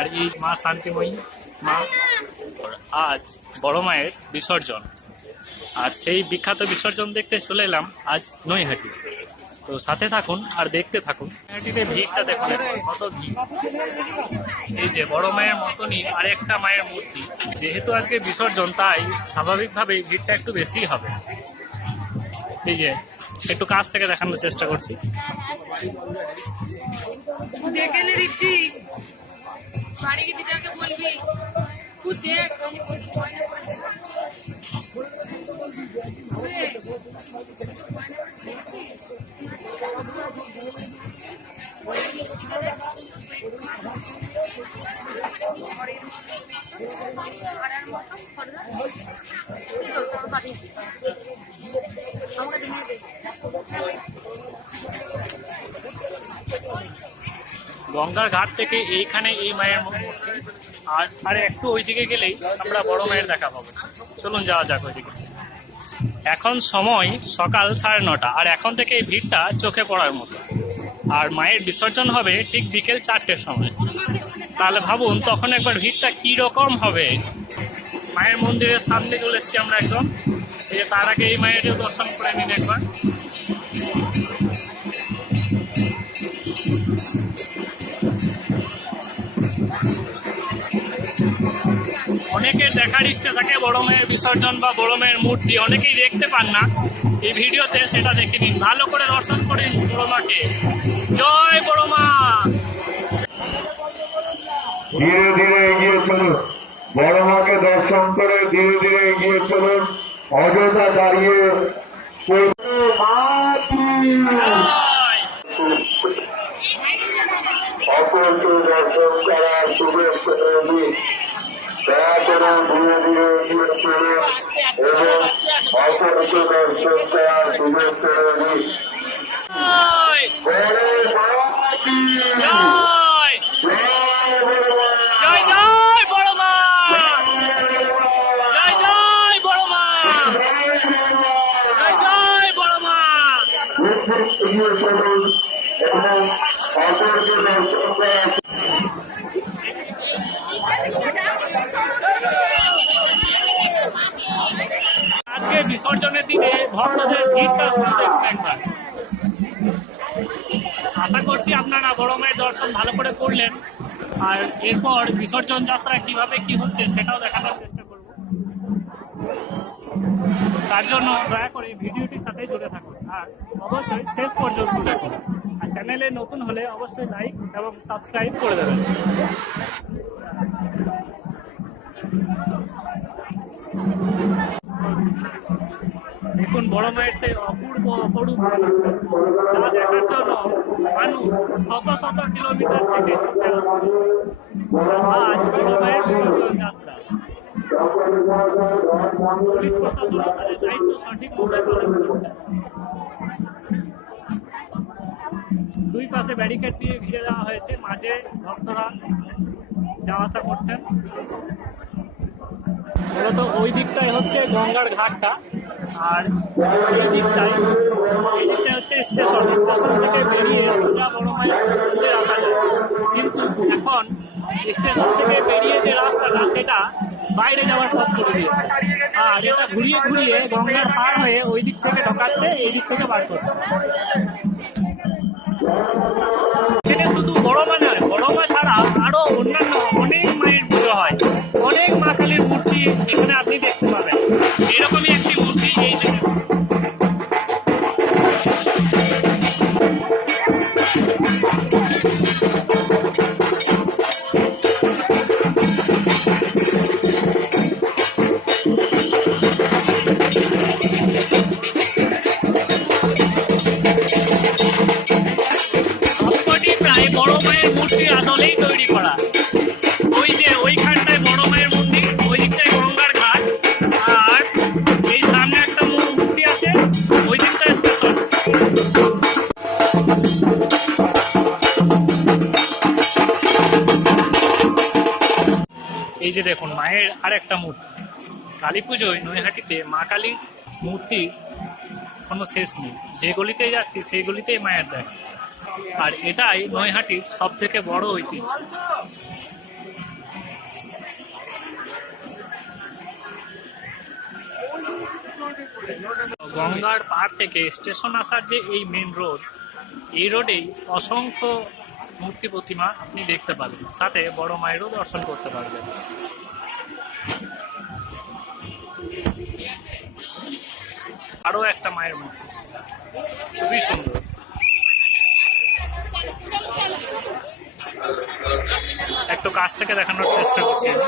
আর এই মা শান্তিময়ী মা আজ বড় মায়ের বিসর্জন, আর সেই বিখ্যাত বিসর্জন দেখতে চলে এলাম আজ নৈহাটি। তো সাথে থাকুন আর দেখতে থাকুন। নৈহাটিতে ভিড়টা দেখুন কত ভিড়। এই যে বড় মায়ের মতনই আরেকটা মায়ের মূর্তি, যেহেতু আজকে বিসর্জন তাই স্বাভাবিকভাবেই ভিড়টা একটু বেশি হবে। এই যে একটু কাছ থেকে দেখানোর চেষ্টা করছি। গঙ্গার ঘাট থেকে এইখানে এই মায়ের মূর্তি, আর একটু ওইদিকে গেলেই আমরা বড় মায়ের দেখা পাবো। চলুন যাওয়া যাক ওইদিকে। এখন সময় সকাল 9:30, আর এখন থেকে এই ভিড়টা চোখে পড়ার মতো। আর মায়ের বিসর্জন হবে ঠিক বিকেল 4টের সময়। তাহলে ভাবুন তখন একবার ভিড়টা কি রকম হবে। মায়ের মন্দিরের সামনে চলে এসেছি আমরা একদম। এই তার আগে এই মায়ের দর্শন করে নিন একবার। অনেকের দেখার ইচ্ছে থাকে বড় মায়ের বিসর্জন বা বড় মায়ের মূর্তি, অনেকেই দেখতে পান না এই ভিডিওতে, সেটা দেখে নিন, ভালো করে দর্শন করেন বড় মাকে। জয় বড় মা। ধীরে ধীরে এগিয়ে চলুন, বড় মাকে দর্শন করে ধীরে ধীরে এগিয়ে চলুন। অযথা দাঁড়িয়ে অপরকে দর্শন করার সুযোগ করে দিন। দয়া করে ধীরে ধীরে এগিয়ে চলুন এবং অপরকে দর্শন করার সুযোগ করে দিন। এগিয়ে চলুন এবং অপরকে দর্শন করার আজকে বিসর্জনের দিনে ভক্তদের ভিড়টা শুরু দেখুন একবার। আশা করছি আপনারা বড় মায়ের দর্শন ভালো করে করলেন, আর এরপর বিসর্জন যাত্রা কিভাবে কি হচ্ছে সেটাও দেখানোর চেষ্টা করব। তার জন্য দয়া করে ভিডিওটির সাথে জুড়ে থাকুন, আর অবশ্যই শেষ পর্যন্ত দেখুন। আর চ্যানেলে নতুন হলে অবশ্যই লাইক এবং সাবস্ক্রাইব করে দেবেন। দেখুন বড় মায়ের সেই অপূর্ব অপরূপ যা দেখার জন্য মানুষ শত শত কিলোমিটার থেকে ছুটে আসছে আজ বড় মায়ের বিসর্জন যাত্রা। পুলিশ প্রশাসন তাদের দায়িত্ব সঠিক মতো পালন করছে। দুই পাশে ব্যারিকেড দিয়ে ঘিরে দেওয়া হয়েছে, মাঝে ভক্তরা যাওয়া আসা করছেন। মূলত ওই দিকটাই হচ্ছে গঙ্গার ঘাটটা, আর এই দিকটাই হচ্ছে স্টেশন। স্টেশন থেকে বেরিয়ে সোজা বড় মায়ের মন্দিরে আসা যায়, কিন্তু এখন স্টেশন থেকে বেরিয়ে যে রাস্তাটা সেটা বাইরে যাওয়ার পথ করে দিয়েছে, আর এটা ঘুরিয়ে ঘুরিয়ে গঙ্গার পার হয়ে ওই দিক থেকে ঢোকাচ্ছে, এই দিক থেকে বার করছে। সেটা শুধু বড় মা নয়, বড় মা ছাড়া আরো অন্যান্য অনেক মায়ের পুজো হয়, অনেক মা কালীর মূর্তি এখানে আপনি দেখতে পাবেন। এরকমই একটি মূর্তি এই জায়গায়। সবকটি প্রায় বড় মায়ের মূর্তি আদলেই তৈরি করা। ওই যে ওইখানটায় বড় মায়ের মন্দির, ওই দিকটায় গঙ্গার ঘাট, আর এই সামনে একটা মূর্তি আছে, ওই দিকটায় স্টেশন। এই যে দেখুন মায়ের আর একটা মূর্তি। কালী পুজোয় নৈহাটিতে মা কালীর মূর্তি কোনো শেষ নেই, যে গলিতেই যাচ্ছি সেই গলিতেই মায়ের দেখা। আর এটাই নৈহাটির সব থেকে বড় ঐতিহ্য। গঙ্গার পাড় থেকে স্টেশন আসার যে এই মেন রোড, এই রোডেই অসংখ্য মূর্তি প্রতিমা আপনি দেখতে পাবেন, সাথে বড় মায়েরও দর্শন করতে পারবেন। আরো একটা মায়ের মূর্তি, খুবই সুন্দর। একটু কাছ থেকে দেখানোর চেষ্টা করছি আমি।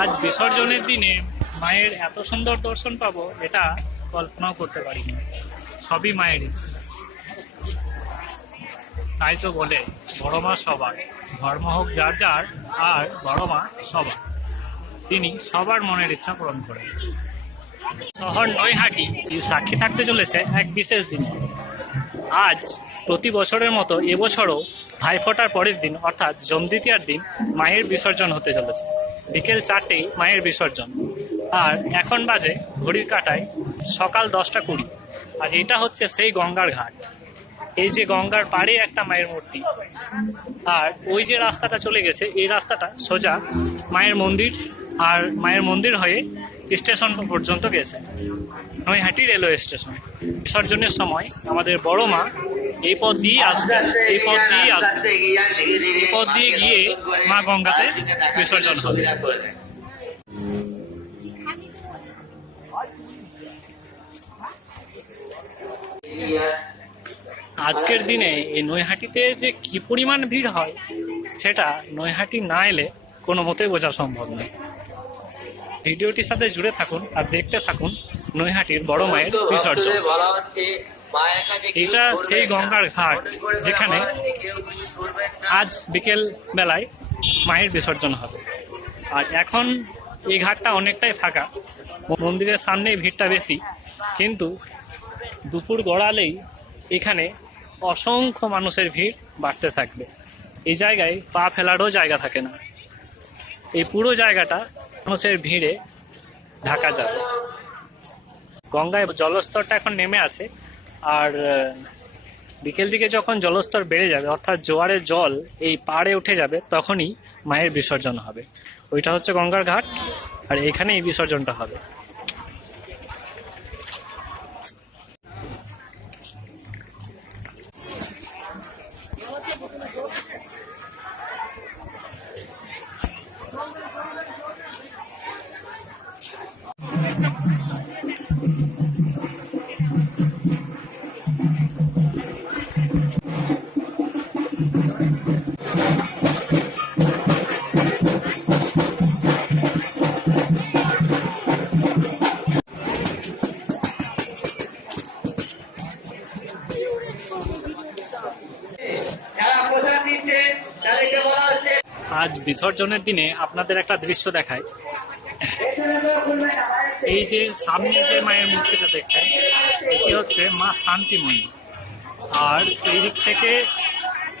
আজ বিসর্জনের দিনে মায়ের এত সুন্দর দর্শন পাবো এটা কল্পনাও করতে পারিনি। সবই মায়ের ইচ্ছে। তাই তো বলে বড় মা সবার, ধর্ম হোক যার যার, আর বড় মা সবার। তিনি সবার মনের ইচ্ছা পূরণ করেন। শহর নৈহাটি সাক্ষী থাকতে চলেছে এক বিশেষ দিন। আজ প্রতি বছরের মতো এবছরও ভাইফোঁটার পরের দিন অর্থাৎ জমদ্বিতীয়ার দিন মায়ের বিসর্জন হতে চলেছে। বিকেল 4টেই মায়ের বিসর্জন, আর এখন বাজে ঘড়ির কাঁটায় সকাল 10টা 20। আর এটা হচ্ছে সেই গঙ্গার ঘাট। এই যে গঙ্গার পাড়ে একটা মায়ের মূর্তি, আর ওই যে রাস্তাটা চলে গেছে, এই রাস্তাটা সোজা মায়ের মন্দির, আর মায়ের মন্দির হয়ে স্টেশন পর্যন্ত গেছে, নৈহাটি রেলওয়ে স্টেশন। বিসর্জনের সময় আমাদের বড় মা এই পথ দিয়ে আসবে, এই পথ দিয়ে গিয়ে মা গঙ্গাতে বিসর্জন হবে। আজকের দিনে এই নৈহাটিতে যে কি পরিমাণ ভিড় হয় সেটা নৈহাটি না এলে কোনো মতেই বোঝা সম্ভব নয়। ভিডিওটির সাথে জুড়ে থাকুন আর দেখতে থাকুন নৈহাটির বড় মায়ের বিসর্জন। এটা সেই গঙ্গার ঘাট যেখানে আজ বিকেল বেলায় মায়ের বিসর্জন হবে। আর এখন এই ঘাটটা অনেকটাই ফাঁকা, মন্দিরের সামনেই ভিড়টা বেশি, কিন্তু দুপুর গড়ালেই এখানে অসংখ্য মানুষের ভিড় বাড়তে থাকবে। এই জায়গায় পা ফেলারও জায়গা থাকে না। এই পুরো জায়গাটা মানুষের ভিড়ে ঢাকা যাবে। গঙ্গায় জলস্তরটা এখন নেমে আছে, আর বিকেল দিকে যখন জলস্তর বেড়ে যাবে অর্থাৎ জোয়ারের জল এই পাড়ে উঠে যাবে, তখনই মায়ের বিসর্জন হবে। ওইটা হচ্ছে গঙ্গার ঘাট, আর এখানেই বিসর্জনটা হবে। আজ বিসর্জনের দিনে আপনাদের একটা দৃশ্য দেখায়। এই যে সামনে যে মায়ের মূর্তিটা দেখছেন, এটি হচ্ছে মা শান্তিময়ী। আর এই দিক থেকে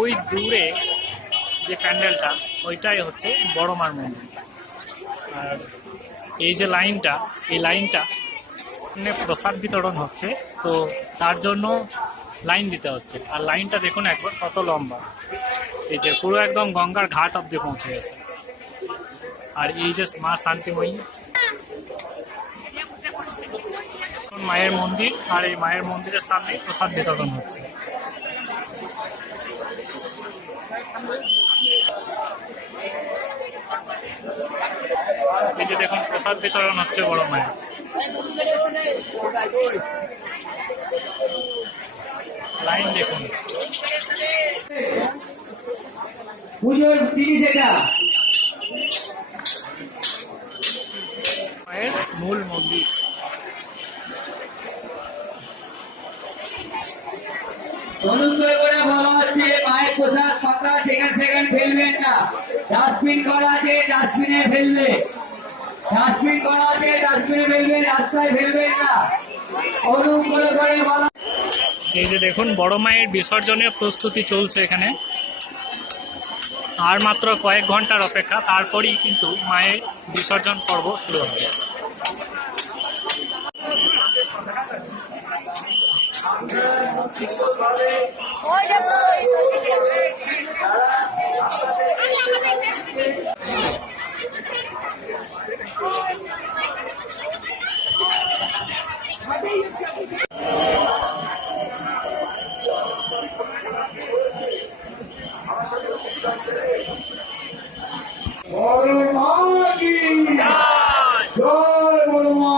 ওই দূরে যে প্যান্ডেলটা, ওইটাই হচ্ছে বড় মার মন্দির। আর এই যে লাইনটা, এই লাইনটা প্রসাদ বিতরণ হচ্ছে, তো তার জন্য লাইন দিতে হচ্ছে। আর লাইনটা দেখুন একবার কত লম্বা, এই যে পুরো একদম গঙ্গার ঘাট অব্দি পৌঁছে গেছে। আর এই যে মা শান্তিময়ী মায়ের মন্দির, আর এই মায়ের মন্দিরের সামনে প্রসাদ বিতরণ হচ্ছে। এই যে দেখুন প্রসাদ বিতরণ হচ্ছে বড় মায়ের। লাইন দেখুন। মায়ের মূল মন্দির। অনুগ্রহ করে বলা হচ্ছে মায়ের প্রসাদ পাতা সেকেন্ড ফেলবেন না। ডাস্টবিন করা আছে, ডাস্টবিনে ফেলবে। ডাস্টবিন করা আছে, ডাস্টবিনে ফেলবেন, রাস্তায় ফেলবেন না। অনুগ্রহ করে বলা। এই যে দেখুন বড় মায়ের বিসর্জনের প্রস্তুতি চলছে এখানে। আর মাত্র কয়েক ঘন্টার অপেক্ষা, তারপরেই কিন্তু মায়ের বিসর্জন পর্ব শুরু হবে। বড় মা কি জয় বড় মা,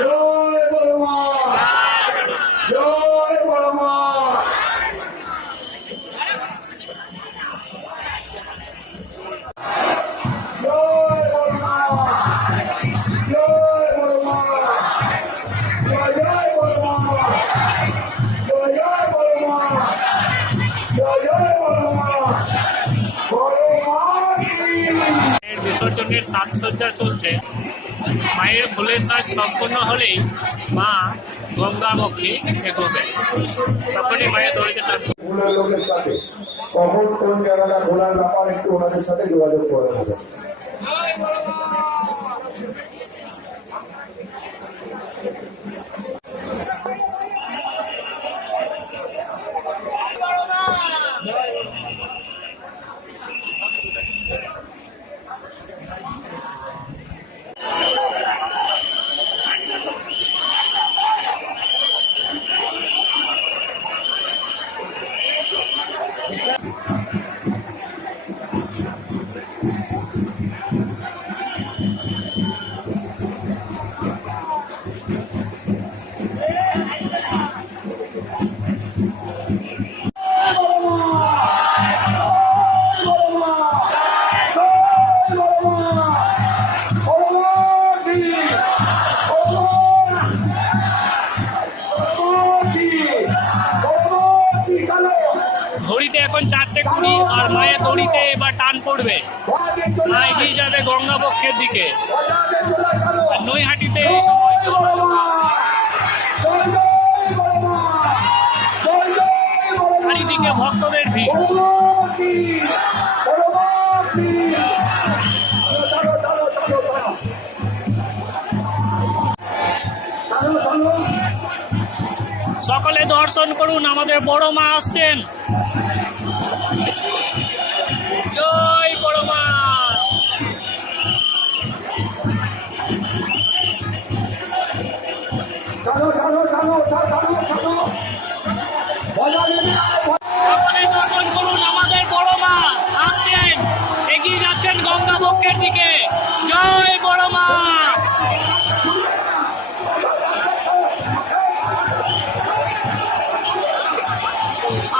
জয় বড় মা, জয় বড় মা। জয় বড় মা, জয় বড় মা, জয় জয় বড় মা, জয় জয় বড় মা, জয় জয় বড় মা, বড় মা কি। মায়ের বিসর্জনের সাজসজ্জা চলছে। মায়ের ফুলের সাজ সম্পূর্ণ হলেই মা গঙ্গাবক্ষে এগোবে, তখনই মায়ের দড়িতে থাকবে। স্কুলের লোকের সাথে কখন কোন জায়গাটা ঘোরার ব্যাপার একটু ওনাদের সাথে যোগাযোগ করে নেবেন। ঘড়িতে এখন 4:20 আর মায়ের দড়িতে এবার টান পড়বে। মা এগিয়ে যাবে গঙ্গাবক্ষের দিকে। আর নৈহাটিতে এই সময় চারিদিকে ভক্তদের ভিড়। সকলে দর্শন করুন, আমাদের বড় মা আসছেন। জয় বড় মা। সকলে দর্শন করুন, আমাদের বড় মা আসছেন, এগিয়ে যাচ্ছেন গঙ্গাবক্ষের দিকে। জয় বড় মা।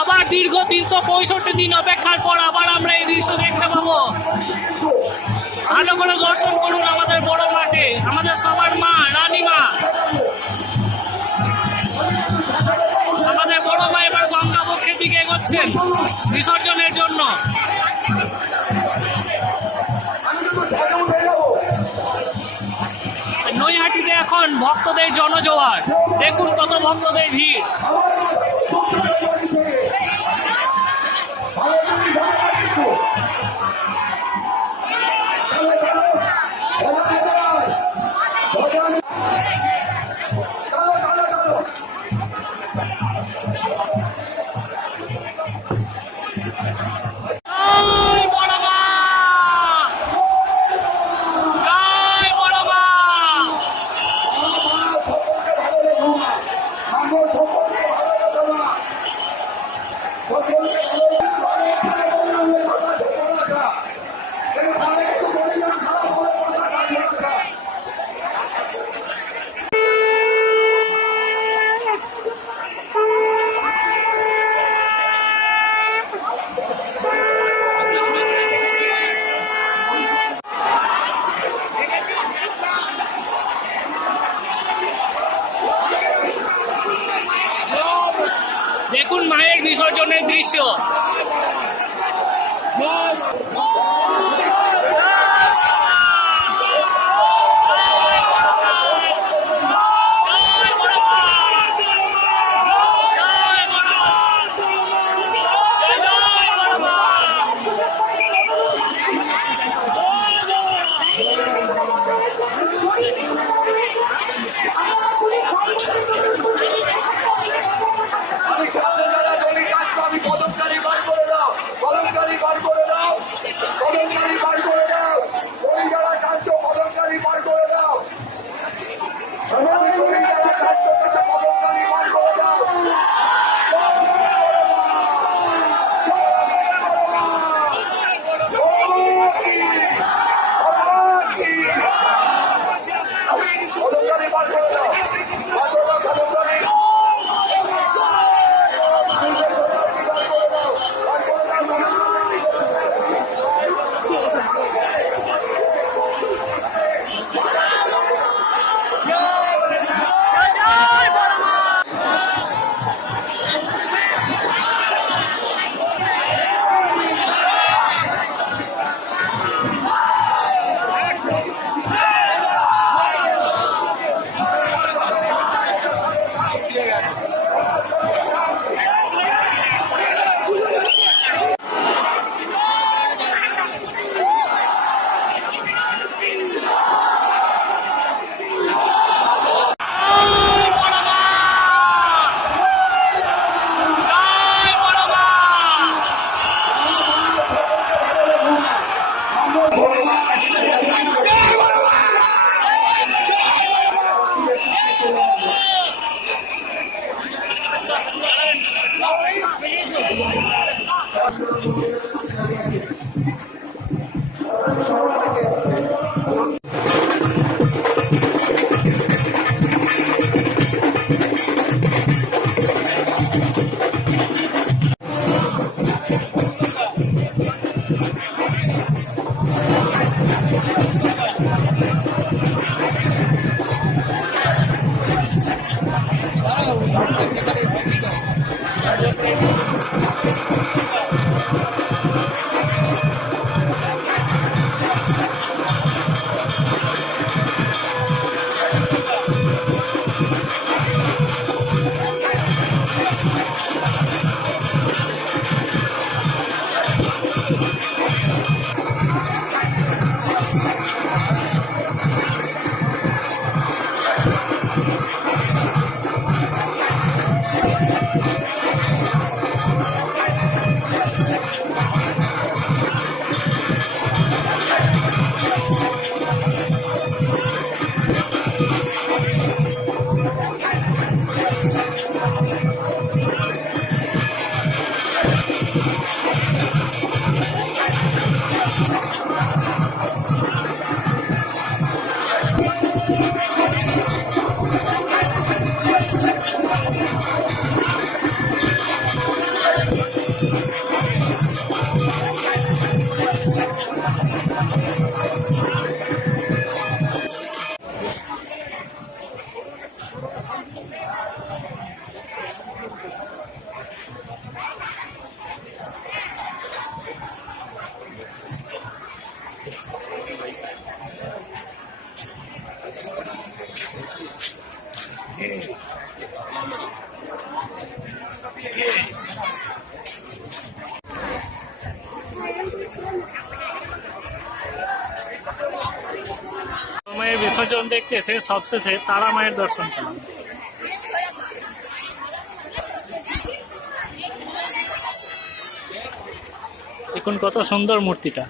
আবার দীর্ঘ 365 দিন অপেক্ষার পর আবার আমরা এই দৃশ্য দেখতে পাবো। ভালো করে দর্শন করুন আমাদের বড় মাঠে, আমাদের সবার মা, রানী মা। আমাদের বড় মা এবার গঙ্গাবক্ষের দিকে এগোচ্ছেন বিসর্জনের জন্য। নৈহাটিতে এখন ভক্তদের জনজোয়ার, দেখুন কত ভক্তদের ভিড়। জয় বড় মা, জয় বড় মা। দেখুন মায়ের বিসর্জনের দৃশ্য। মায়ের বিসর্জন দেখতে এসে সবশেষে তারা মায়ের দর্শন পেলাম। দেখুন কত সুন্দর মূর্তিটা।